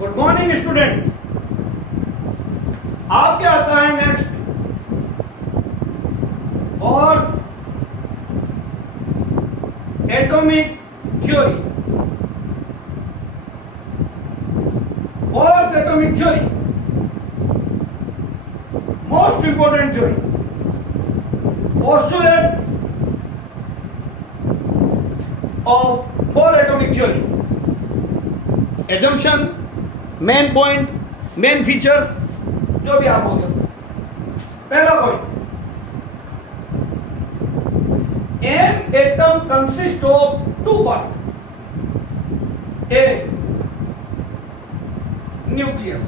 Good morning students. आप क्या आता है next Bohr's atomic theory. Bohr's atomic theory most important theory. Postulates of Bohr atomic theory, assumption, main point, main features, जो भी आप बोल सकते हैं। पहला point, an atom consist of two part, a nucleus,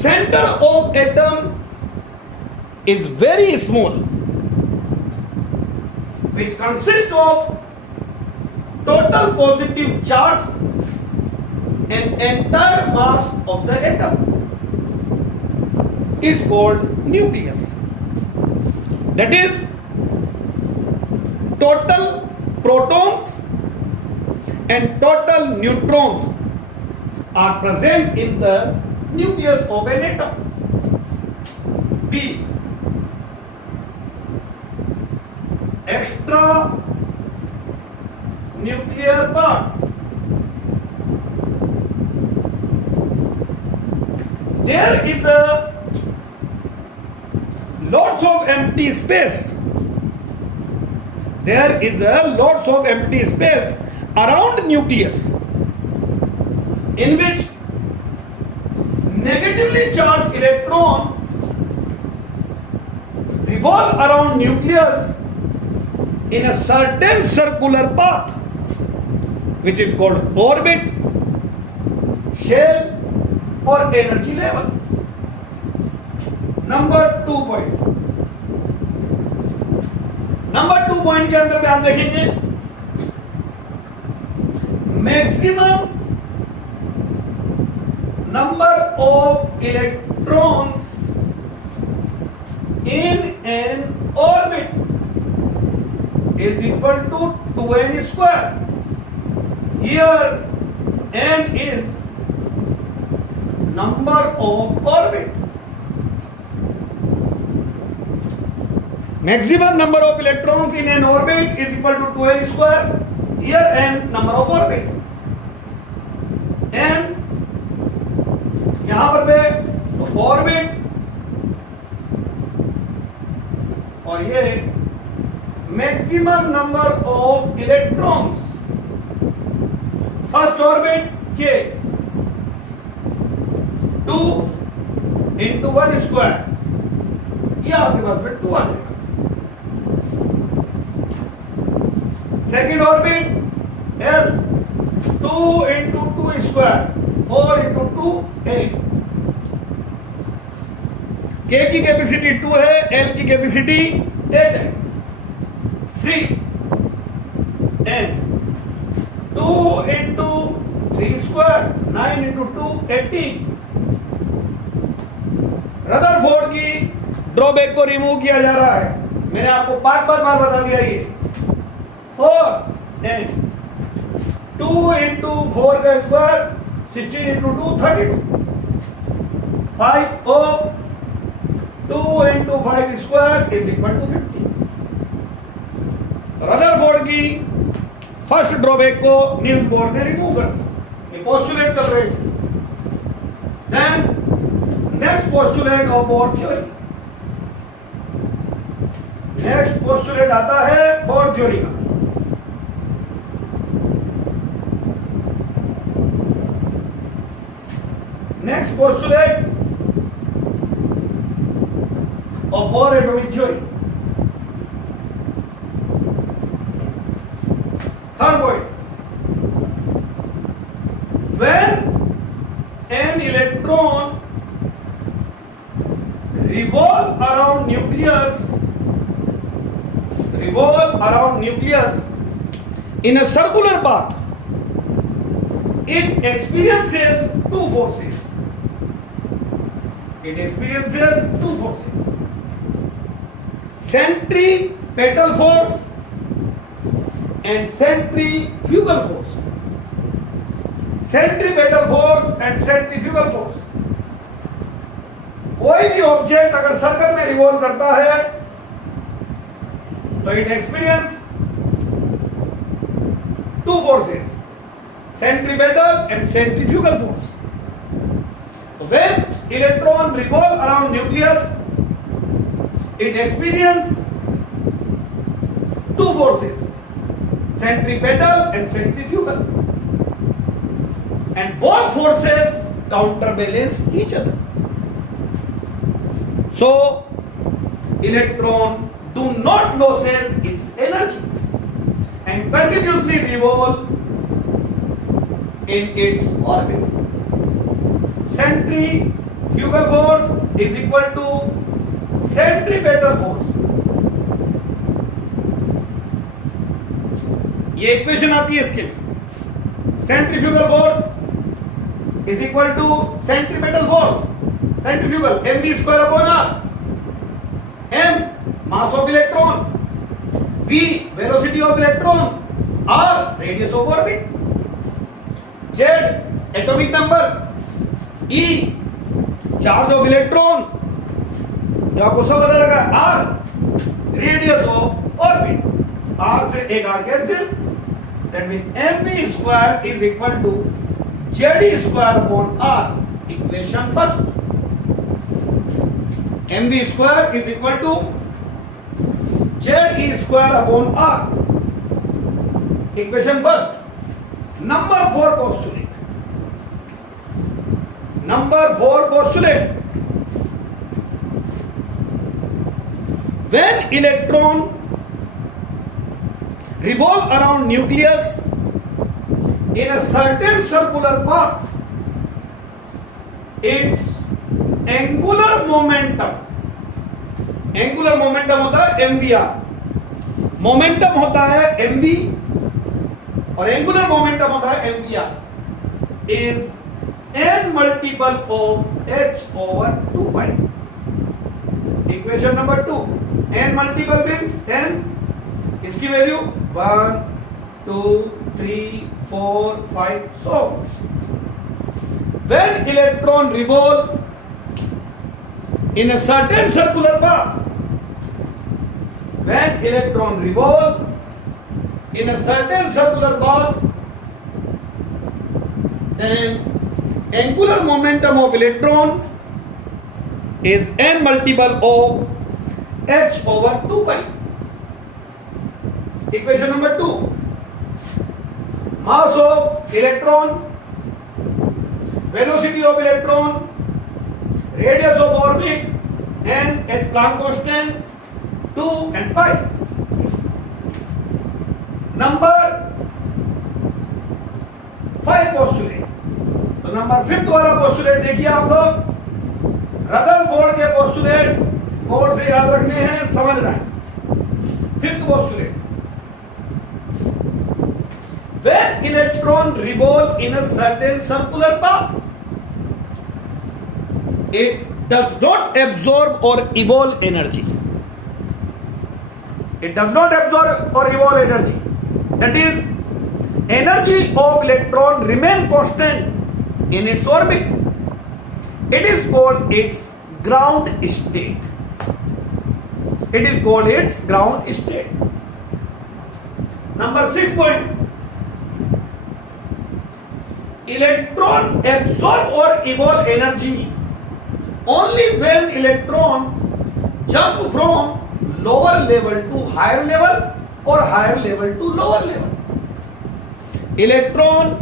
center of atom is very small, which consists of total positive charge and entire mass of the atom is called nucleus. That is, total protons and total neutrons are present in the nucleus of an atom. B, extra nuclear part. There is a lots of empty space. There is a lots of empty space around nucleus, in which negatively charged electron revolve around nucleus in a certain circular path, which is called orbit, shell or energy level. Number 2 point, number 2 point के अंदर आप देखेंगे maximum number of electrons in an orbit is equal to 2n square. Here n is number of orbit. Maximum number of electrons in an orbit is equal to 2n square. Here n number of orbit. And यहां पर पे orbit और ये maximum number of electrons. First orbit के 2 into 1 square, ये आपके पास में 2 आ जाएगा। Second orbit L 2 into 2 square, 4 into 2 8। K की कैपेसिटी 2 है, L की कैपेसिटी 8 है। 3 n 2 into 3 square, 9 into 2 18। Rutherford की ड्रॉबैक को रिमूव किया जा रहा है, मैंने आपको 5 बार बता दिया। ये 4 n 2 into 4 का square 16 into 2 32। 5 of 2 into 5 square is equal to 50। Rutherford की फर्स्ट ड्रॉबैक को नील्स बोर ने रिमूव कर दिया। ये पोस्टुलेट चल रहे हैं। Then next postulate of Bohr theory. Next postulate आता है बोर थ्योरी का। Next postulate of Bohr atomic theory. Third point, when an electron revolve around nucleus in a circular path, it experiences two forces. It experiences two forces. Centripetal force and centrifugal force. Centripetal force and centrifugal force. कोई भी object अगर circle में revolve करता है तो it experience two forces, centripetal and centrifugal force. When electron revolve around nucleus, it experience two forces, centripetal and centrifugal, and both forces counterbalance each other. So electron do not loses its energy and continuously revolve in its orbit. Centrifugal force is equal to centripetal force. ये equation आती है इसके लिए. Centrifugal force is equal to centripetal force. Centrifugal mv square upon r. M mass of electron, v velocity of electron, r radius of orbit, z atomic number, e charge of electron जो आपको सब पता लगा, r radius of orbit, r से एक r cancel, that means mv square is equal to z square upon r. Equation first, mv square is equal to z square upon r. Equation first. Number 4 postulate. Number 4 postulate. When electron revolve around nucleus in a certain circular path, its angular momentum होता है mvr, momentum होता है mv और angular momentum होता है mvr, is n multiple of h over 2 pi. Equation number 2, n multiple means n, इसकी value 1 2 3 4 5 so when electron revolve in a certain circular path, when electron revolve in a certain circular path, then angular momentum of electron is n multiple of h over 2 pi. Equation number 2, mass of electron, velocity of electron, radius of orbit, and h Planck constant 2 and pi. Number 5 postulate. तो number 5th वाला postulate देखिए आप लोग, Rutherford के postulate code से याद रखने हैं, समझना है. 5th postulate. When electron revolve in a certain circular path, it does not absorb or evolve energy. It does not absorb or evolve energy. That is, energy of electron remain constant in its orbit. It is called its ground state. It is called its ground state. Number 6 point. Electron absorb or evolve energy only when electron jump from lower level to higher level or higher level to lower level. Electron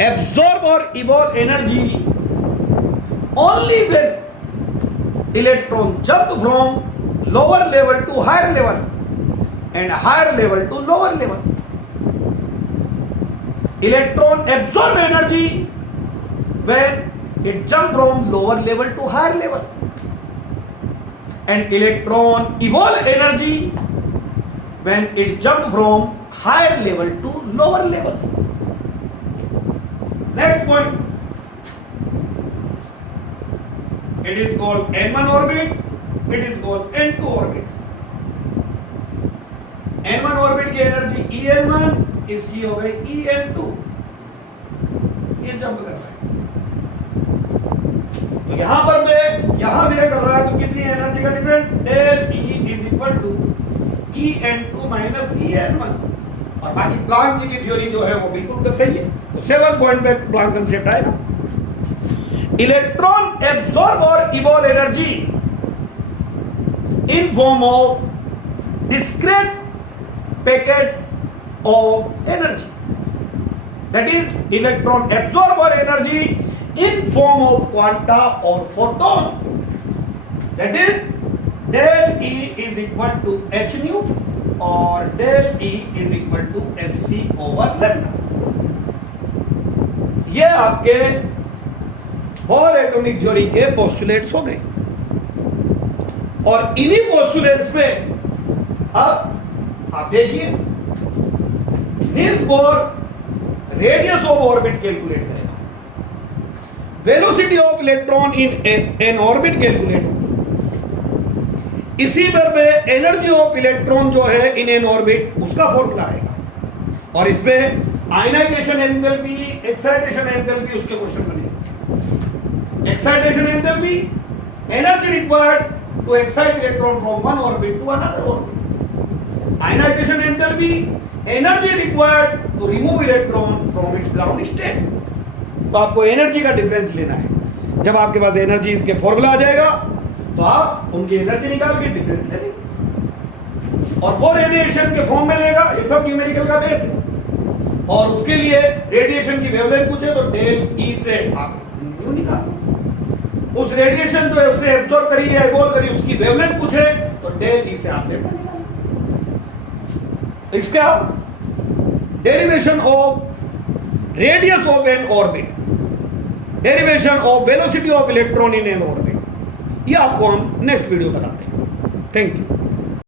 absorb or evolve energy only when electron jump from lower level to higher level and higher level to lower level. Electron absorb energy when it jump from lower level to higher level, and electron evolve energy when it jump from higher level to lower level. Next point, it is called N1 orbit, it is called N2 orbit. n1 orbit की energy En1, इसकी हो गई En2, ये jump कर रहा है। तो यहां पर मैं यहां से कर रहा है तो कितनी एनर्जी का difference, del E is equal to En2 minus En1। और बाकी प्लैंक की थ्योरी जो है वो बिल्कुल तो सही है। तो 7 पॉइंट पे प्लैंक कंसेप्ट आएगा। इलेक्ट्रॉन एब्सॉर्ब और evolve energy in form of discrete packets of energy. That is, electron absorb or energy in form of quanta or photon. That is, del E is equal to h nu or del E is equal to hc over lambda. ये आपके Bohr atomic theory के postulates हो गए। और इन्हीं postulates पे अब आप देखिए Niels Bohr radius of orbit calculate करेगा, velocity of electron in n orbit calculate होगा, इसी पर पे एनर्जी ऑफ इलेक्ट्रॉन जो है इन एन ऑर्बिट उसका फॉर्मूला आएगा। और इसमें आयनाइजेशन एंथैल्पी, एक्साइटेशन एंथैल्पी उसके क्वेश्चन बनेगा। Excitation enthalpy, energy required to excite electron from one orbit to another orbit. Ionization enthalpy, energy required to remove electron from its ground state. तो आपको energy का difference लेना है। जब आपके पास energy के फॉर्मूला आ जाएगा तो आप उनकी एनर्जी निकाल के डिफरेंस ले लेंगे और वो रेडिएशन के फॉर्म में लेगा। ये सब न्यूमेरिकल का बेस है। और उसके लिए रेडिएशन की वेवलेंथ पूछे तो डेल ई से आप न्यू निकालो। उस रेडिएशन जो है उसने एब्सॉर्ब करी है, इवॉल्व करी, उसकी वेवलेंथ पूछे तो डेल ई से आप लेफ्ट निकालो। इसका derivation of radius of N orbit, derivation of velocity of electron in n orbit, ये आपको हम नेक्स्ट वीडियो बताते हैं। Thank you.